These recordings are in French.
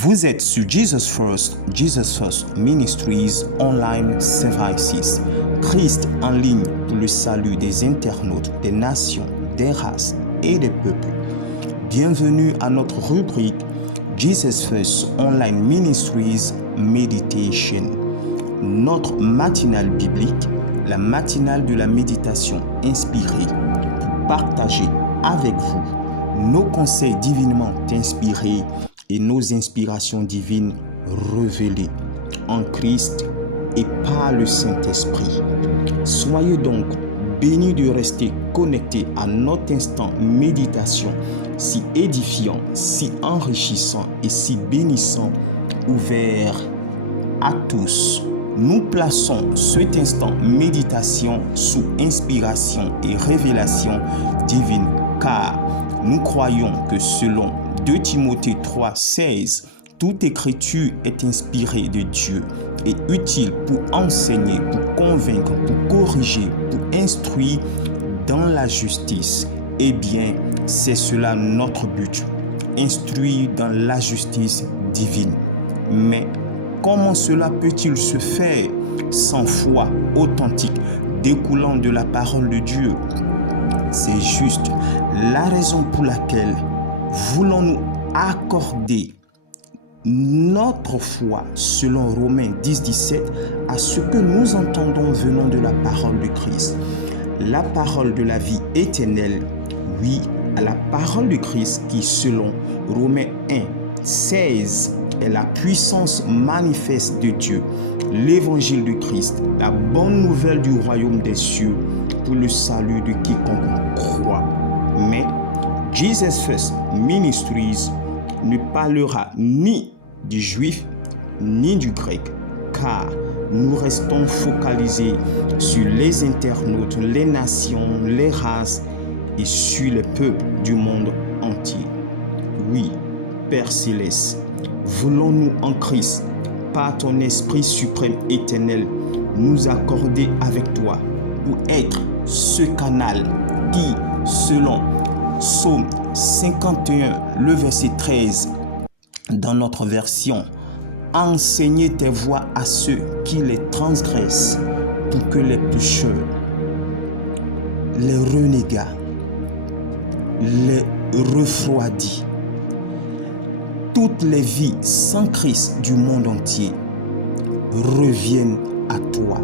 Vous êtes sur Jesus First Ministries Online Services. Christ en ligne pour le salut des internautes, des nations, des races et des peuples. Bienvenue à notre rubrique Jesus First Online Ministries Meditation. Notre matinale biblique, la matinale de la méditation inspirée pour partager avec vous nos conseils divinement inspirés et nos inspirations divines révélées en Christ et par le Saint-Esprit. Soyez donc bénis de rester connectés à notre instant méditation si édifiant, si enrichissant et si bénissant, ouvert à tous. Nous plaçons cet instant méditation sous inspiration et révélation divine, car nous croyons que selon 2 Timothée 3,16, toute écriture est inspirée de Dieu et utile pour enseigner, pour convaincre, pour corriger, pour instruire dans la justice. Eh bien, c'est cela notre but, instruire dans la justice divine. Mais comment cela peut-il se faire sans foi authentique découlant de la parole de Dieu? C'est juste la raison pour laquelle voulons-nous accorder notre foi selon Romains 10,17 à ce que nous entendons venant de la parole de Christ. La parole de la vie éternelle, oui, à la parole de Christ qui, selon Romains 1,16, est la puissance manifeste de Dieu, l'évangile de Christ, la bonne nouvelle du royaume des cieux pour le salut de quiconque croit. Mais Jesus First Ministries ne parlera ni du juif ni du grec, car nous restons focalisés sur les internautes, les nations, les races et sur les peuples du monde entier. Oui, Père Céleste, voulons-nous en Christ, par ton Esprit suprême éternel, nous accorder avec toi pour être ce canal qui, selon Psaume 51, le verset 13, dans notre version, enseignez tes voies à ceux qui les transgressent pour que les pécheurs, les renégats, les refroidis, toutes les vies sans Christ du monde entier reviennent à toi,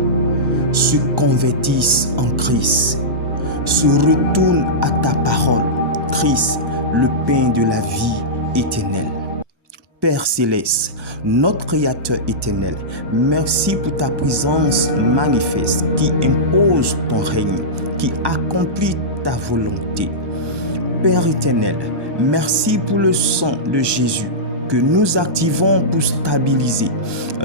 se convertissent en Christ, se retournent à ta parole, Christ, le pain de la vie éternelle. Père Céleste, notre Créateur éternel, merci pour ta présence manifeste qui impose ton règne, qui accomplit ta volonté. Père éternel, merci pour le sang de Jésus que nous activons pour stabiliser,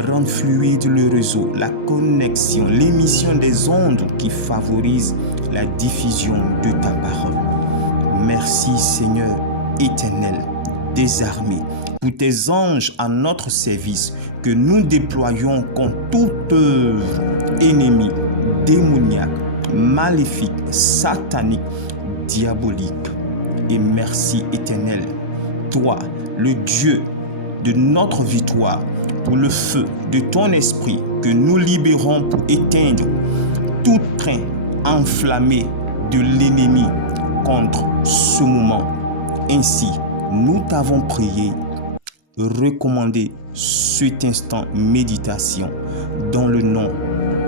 rendre fluide le réseau, la connexion, l'émission des ondes qui favorisent la diffusion de ta parole. Merci Seigneur éternel des armées pour tes anges à notre service que nous déployons contre toute œuvre ennemie, démoniaque, maléfique, satanique, diabolique. Et merci éternel, toi, le Dieu de notre victoire, pour le feu de ton esprit que nous libérons pour éteindre tout train enflammé de l'ennemi contre ce moment. Ainsi, nous t'avons prié, recommandé cet instant méditation dans le nom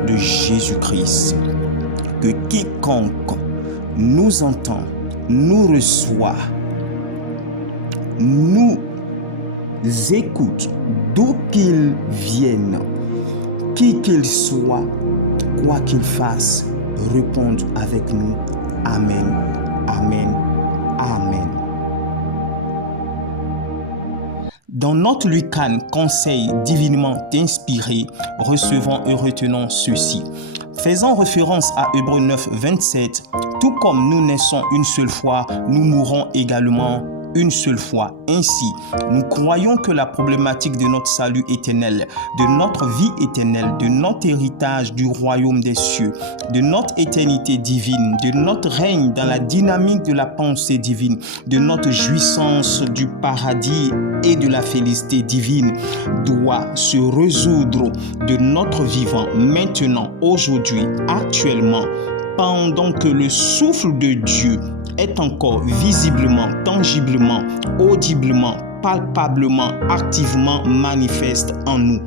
de Jésus-Christ. Que quiconque nous entend, nous reçoit, nous écoute, d'où qu'il vienne, qui qu'il soit, quoi qu'il fasse, réponde avec nous. Amen, amen, amen. Dans notre Lucan conseil divinement inspiré, recevons et retenons ceci. Faisant référence à Hébreux 9, 27, tout comme nous naissons une seule fois, nous mourrons également une seule fois. Ainsi, nous croyons que la problématique de notre salut éternel, de notre vie éternelle, de notre héritage du royaume des cieux, de notre éternité divine, de notre règne dans la dynamique de la pensée divine, de notre jouissance du paradis et de la félicité divine doit se résoudre de notre vivant maintenant, aujourd'hui, actuellement, pendant que le souffle de Dieu est encore visiblement, tangiblement, audiblement, palpablement, activement manifeste en nous.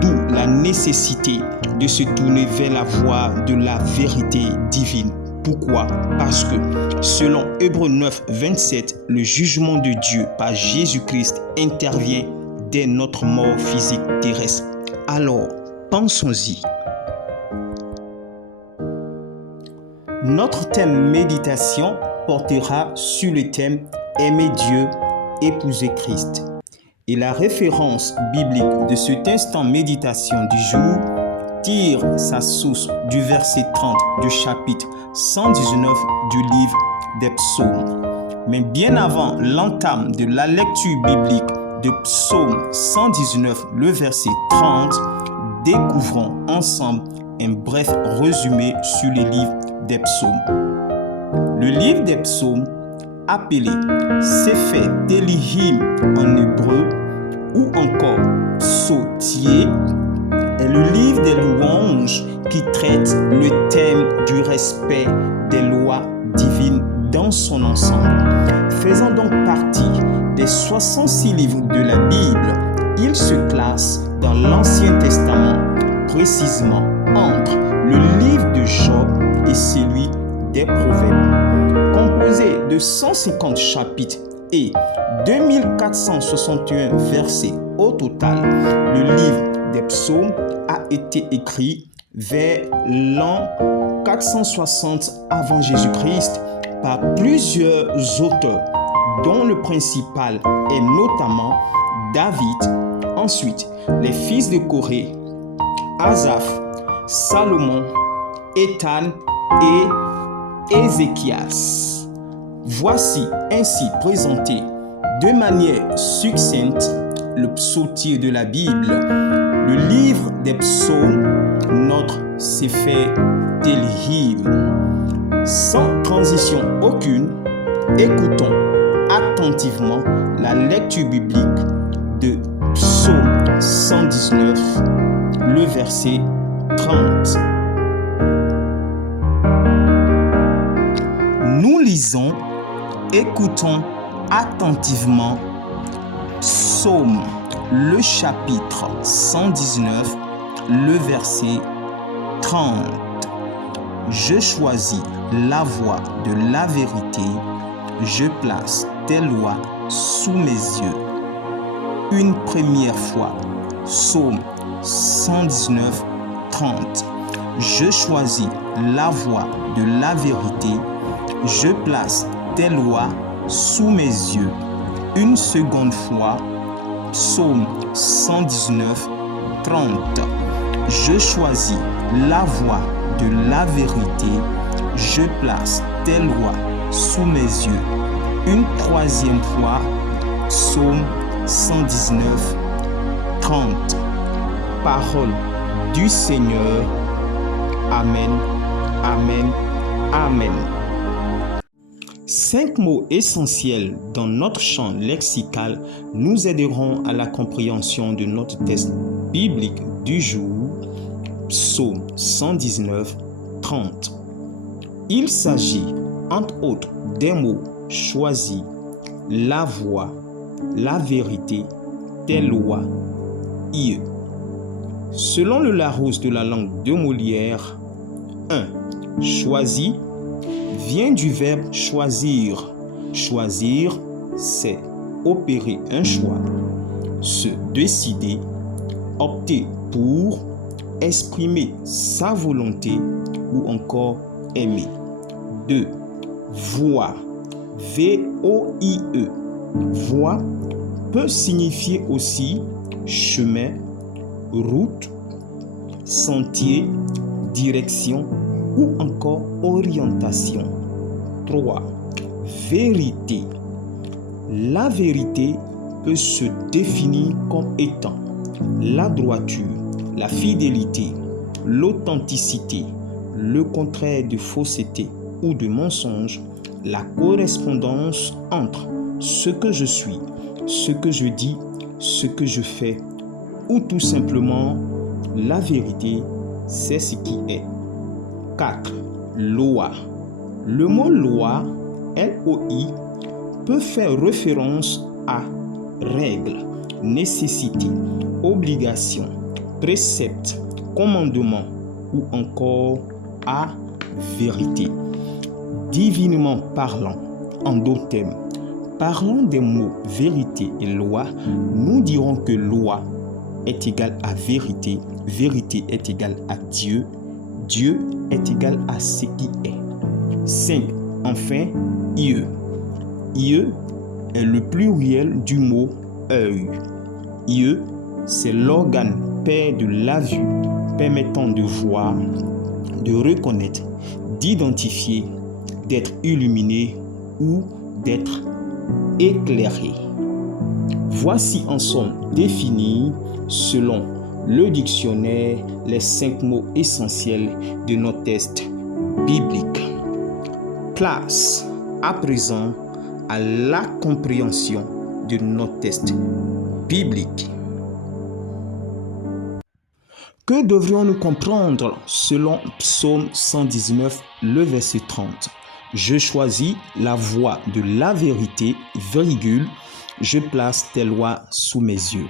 D'où la nécessité de se tourner vers la voie de la vérité divine. Pourquoi? Parce que selon Hébreux 9, 27, le jugement de Dieu par Jésus-Christ intervient dès notre mort physique terrestre. Alors, pensons-y. Notre thème méditation portera sur le thème « Aimer Dieu, épouser Christ ». Et la référence biblique de cet instant méditation du jour tire sa source du verset 30 du chapitre 119 du livre des Psaumes. Mais bien avant l'entame de la lecture biblique de Psaume 119, le verset 30, découvrons ensemble un bref résumé sur le livre des Psaumes. Le livre des Psaumes, appelé Sefer Tehillim en hébreu ou encore Psautier, est le livre des louanges qui traite le thème du respect des lois divines dans son ensemble. Faisant donc partie des 66 livres de la Bible, il se classe dans l'Ancien Testament, précisément entre le livre de Job et celui des Proverbes. Composé de 150 chapitres et 2461 versets au total, le livre des Psaumes a été écrit vers l'an 460 avant Jésus-Christ par plusieurs auteurs, dont le principal est notamment David, ensuite les fils de Corée, Asaph, Salomon, Éthan et Ézéchias. Voici ainsi présenté de manière succincte le psautier de la Bible, le livre des psaumes, notre Sefer Tehillim. Sans transition aucune, écoutons attentivement la lecture biblique de Psaume 119, le verset 30. Nous lisons, écoutons attentivement Psaume, le chapitre 119, le verset 30. Je choisis la voie de la vérité, je place tes lois sous mes yeux. Une première fois, Psaume 119, 30. Je choisis la voie de la vérité, je place tes lois sous mes yeux. Une seconde fois, Psaume 119, 30. Je choisis la voie de la vérité, je place tes lois sous mes yeux. Une troisième fois, Psaume 119, 30. Parole du Seigneur. Amen, amen, amen. 5 mots essentiels dans notre champ lexical nous aideront à la compréhension de notre texte biblique du jour, Psaume 119, 30. Il s'agit, entre autres, des mots choisis, la voie, la vérité, tes lois, ie. Selon le Larousse de la langue de Molière, 1. Choisi vient du verbe choisir. Choisir, c'est opérer un choix, se décider, opter pour, exprimer sa volonté ou encore aimer. 2. Voie, V-O-I-E. Voie peut signifier aussi chemin, route, sentier, direction ou encore orientation. 3. Vérité. La vérité peut se définir comme étant la droiture, la fidélité, l'authenticité, le contraire de fausseté ou de mensonge, la correspondance entre ce que je suis ce que je dis, ce que je fais, ou tout simplement la vérité, c'est ce qui est. 4. Loi. Le mot loi, L-O-I, peut faire référence à règle, nécessité, obligation, précepte, commandement ou encore à vérité. Divinement parlant, en d'autres termes, parlant des mots vérité et loi, nous dirons que loi est égal à vérité, vérité est égal à Dieu, Dieu est égal à ce qui est. 5. Enfin, yeux. Yeux est le pluriel du mot œil. Yeux, c'est l'organe pair de la vue permettant de voir, de reconnaître, d'identifier, d'être illuminé ou d'être éclairé. Voici en somme définis, selon le dictionnaire, les 5 mots essentiels de nos textes bibliques. Place à présent à la compréhension de nos textes bibliques. Que devrions-nous comprendre selon Psaume 119, le verset 30? Je choisis la voie de la vérité, virgule, je place tes lois sous mes yeux.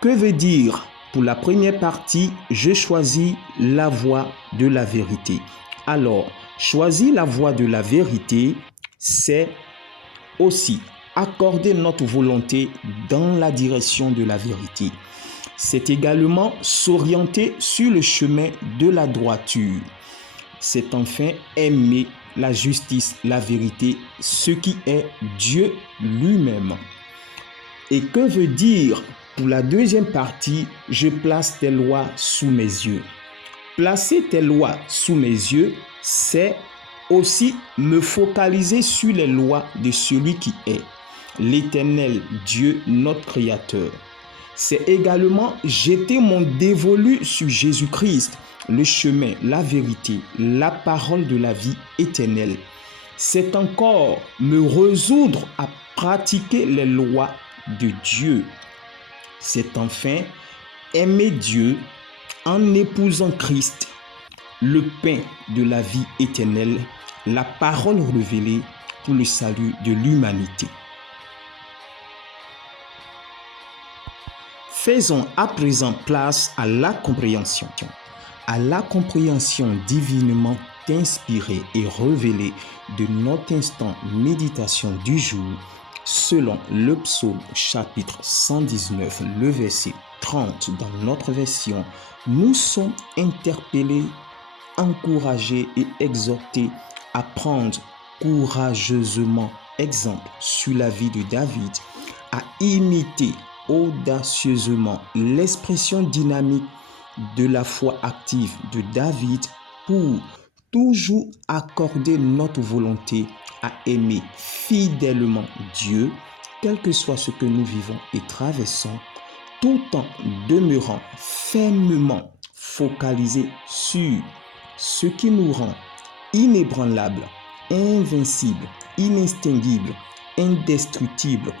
Que veut dire pour la première partie, je choisis la voie de la vérité? Alors, choisir la voie de la vérité, c'est aussi accorder notre volonté dans la direction de la vérité. C'est également s'orienter sur le chemin de la droiture. C'est enfin aimer la justice, la vérité, ce qui est Dieu lui-même. Et que veut dire pour la deuxième partie, je place tes lois sous mes yeux? Placer tes lois sous mes yeux, c'est aussi me focaliser sur les lois de celui qui est, l'Éternel Dieu, notre Créateur. C'est également jeter mon dévolu sur Jésus-Christ, le chemin, la vérité, la parole de la vie éternelle. C'est encore me résoudre à pratiquer les lois de Dieu. C'est enfin aimer Dieu en épousant Christ, le pain de la vie éternelle, la parole révélée pour le salut de l'humanité. Faisons à présent place à la compréhension. À la compréhension divinement inspirée et révélée de notre instant méditation du jour, selon le psaume chapitre 119, le verset 30 dans notre version, nous sommes interpellés, encouragés et exhortés à prendre courageusement exemple sur la vie de David, à imiter audacieusement l'expression dynamique de la foi active de David pour toujours accorder notre volonté à aimer fidèlement Dieu, quel que soit ce que nous vivons et traversons, tout en demeurant fermement focalisés sur ce qui nous rend inébranlables, invincibles, inextinguibles, indestructibles,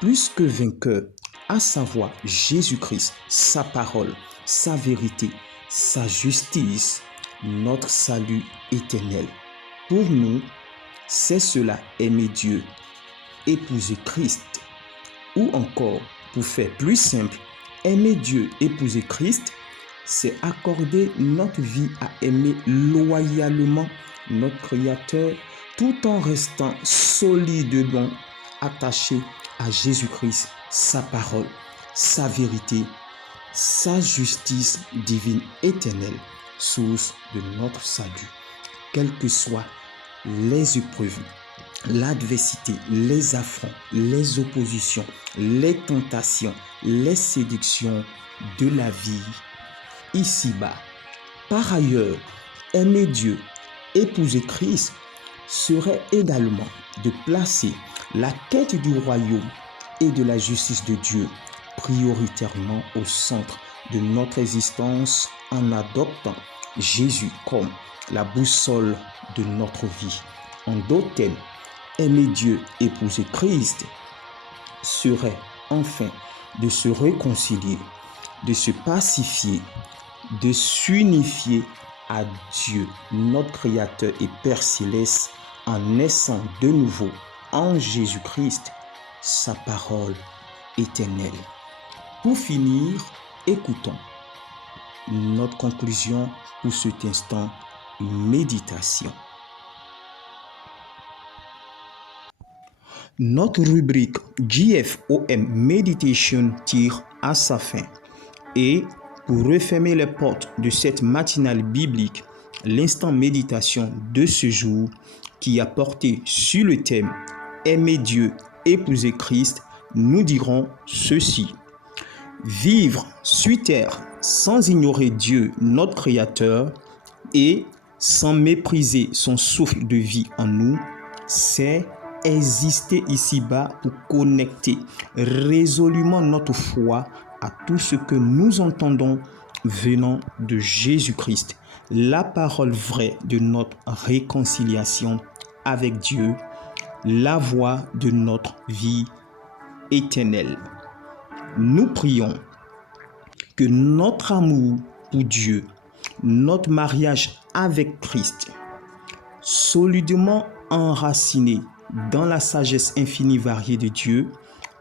plus que vainqueurs, à savoir Jésus-Christ, sa parole, sa vérité, sa justice, notre salut éternel. Pour nous, c'est cela aimer Dieu, épouser Christ, ou encore, pour faire plus simple, aimer Dieu, épouser Christ, c'est accorder notre vie à aimer loyalement notre Créateur, tout en restant solidement attaché à Jésus-Christ, sa parole, sa vérité, sa justice divine éternelle, source de notre salut. Quelles que soient les épreuves, l'adversité, les affronts, les oppositions, les tentations, les séductions de la vie ici-bas. Par ailleurs, aimer Dieu, épouser Christ, serait également de placer la quête du royaume et de la justice de Dieu prioritairement au centre de notre existence en adoptant Jésus comme la boussole de notre vie. En d'autres termes, aimer Dieu, épouser Christ serait enfin de se réconcilier, de se pacifier, de s'unifier à Dieu, notre Créateur et Père Céleste, en naissant de nouveau en Jésus-Christ, sa parole éternelle. Pour finir, écoutons notre conclusion pour cet instant méditation. Notre rubrique JFOM Meditation tire à sa fin. Et pour refermer les portes de cette matinale biblique, l'instant méditation de ce jour qui a porté sur le thème « Aimer Dieu, épouser Christ », nous dirons ceci. Vivre sur terre sans ignorer Dieu, notre Créateur, et sans mépriser son souffle de vie en nous, c'est exister ici-bas pour connecter résolument notre foi à tout ce que nous entendons venant de Jésus-Christ, la parole vraie de notre réconciliation avec Dieu, la voie de notre vie éternelle. Nous prions que notre amour pour Dieu, notre mariage avec Christ, solidement enraciné dans la sagesse infinie variée de Dieu,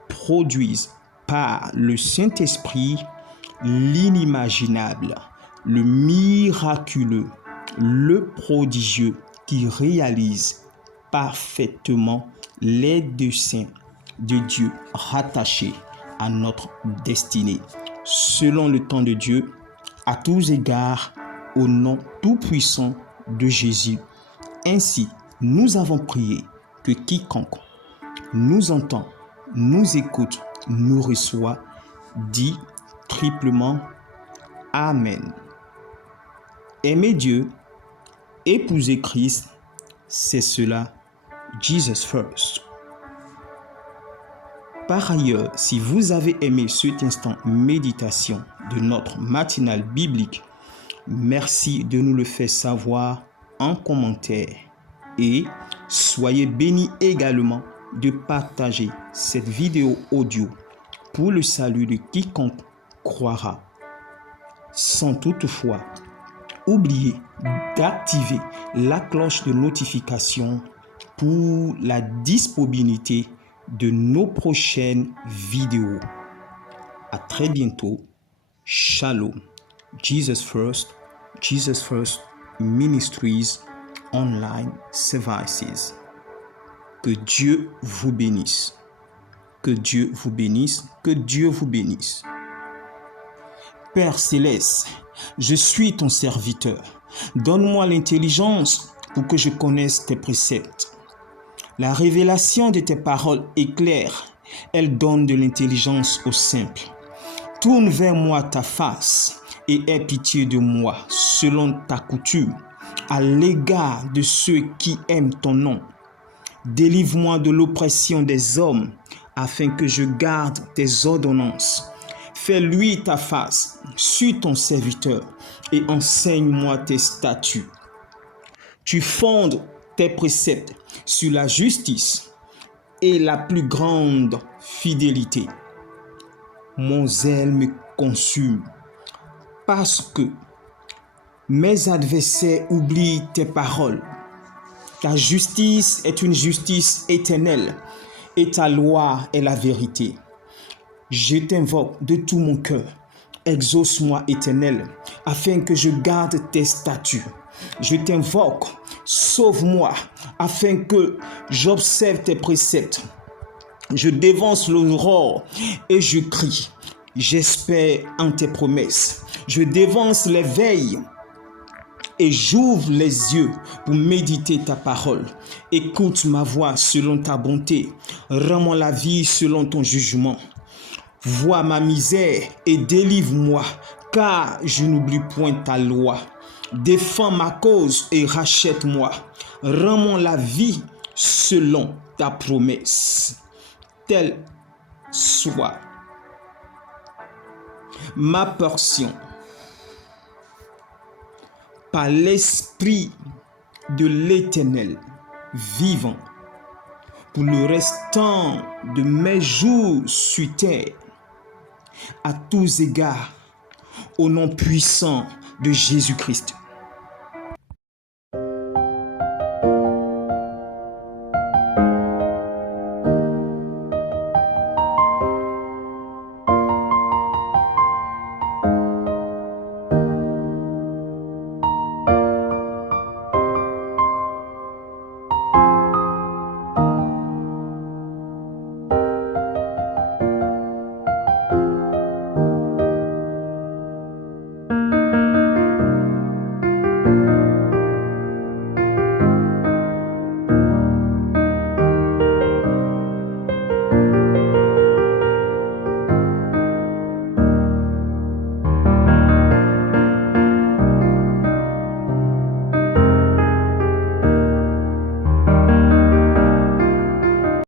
produisent par le Saint-Esprit l'inimaginable, le miraculeux, le prodigieux qui réalise parfaitement les desseins de Dieu rattachés à notre destinée, selon le temps de Dieu, à tous égards, au nom tout-puissant de Jésus. Ainsi, nous avons prié que quiconque nous entend, nous écoute, nous reçoit, dit triplement Amen. Aimer Dieu, épouser Christ, c'est cela, Jesus first. Par ailleurs, si vous avez aimé cet instant méditation de notre matinale biblique, merci de nous le faire savoir en commentaire et soyez bénis également de partager cette vidéo audio pour le salut de quiconque croira. Sans toutefois oublier d'activer la cloche de notification pour la disponibilité de nos prochaines vidéos. À très bientôt. Shalom. Jesus First Ministries Online Services. Que Dieu vous bénisse. Que Dieu vous bénisse. Que Dieu vous bénisse. Père Céleste, je suis ton serviteur. Donne-moi l'intelligence pour que je connaisse tes préceptes. La révélation de tes paroles est claire. Elle donne de l'intelligence aux simples. Tourne vers moi ta face et aie pitié de moi selon ta coutume à l'égard de ceux qui aiment ton nom. Délivre-moi de l'oppression des hommes afin que je garde tes ordonnances. Fais luire ta face sur ton serviteur et enseigne-moi tes statuts. Tu fondes tes préceptes sur la justice et la plus grande fidélité. Mon zèle me consume parce que mes adversaires oublient tes paroles. Ta justice est une justice éternelle et ta loi est la vérité. Je t'invoque de tout mon cœur. Exauce-moi, Éternel, afin que je garde tes statuts. Je t'invoque, sauve-moi, afin que j'observe tes préceptes. Je dévance l'aurore et je crie. J'espère en tes promesses. Je dévance les veilles et j'ouvre les yeux pour méditer ta parole. Écoute ma voix selon ta bonté. Rends-moi la vie selon ton jugement. Vois ma misère et délivre-moi, car je n'oublie point ta loi. Défends ma cause et rachète-moi. Rends-moi la vie selon ta promesse. Telle soit ma portion par l'Esprit de l'Éternel vivant. pour le restant de mes jours sur terre, à tous égards, au nom puissant de Jésus-Christ.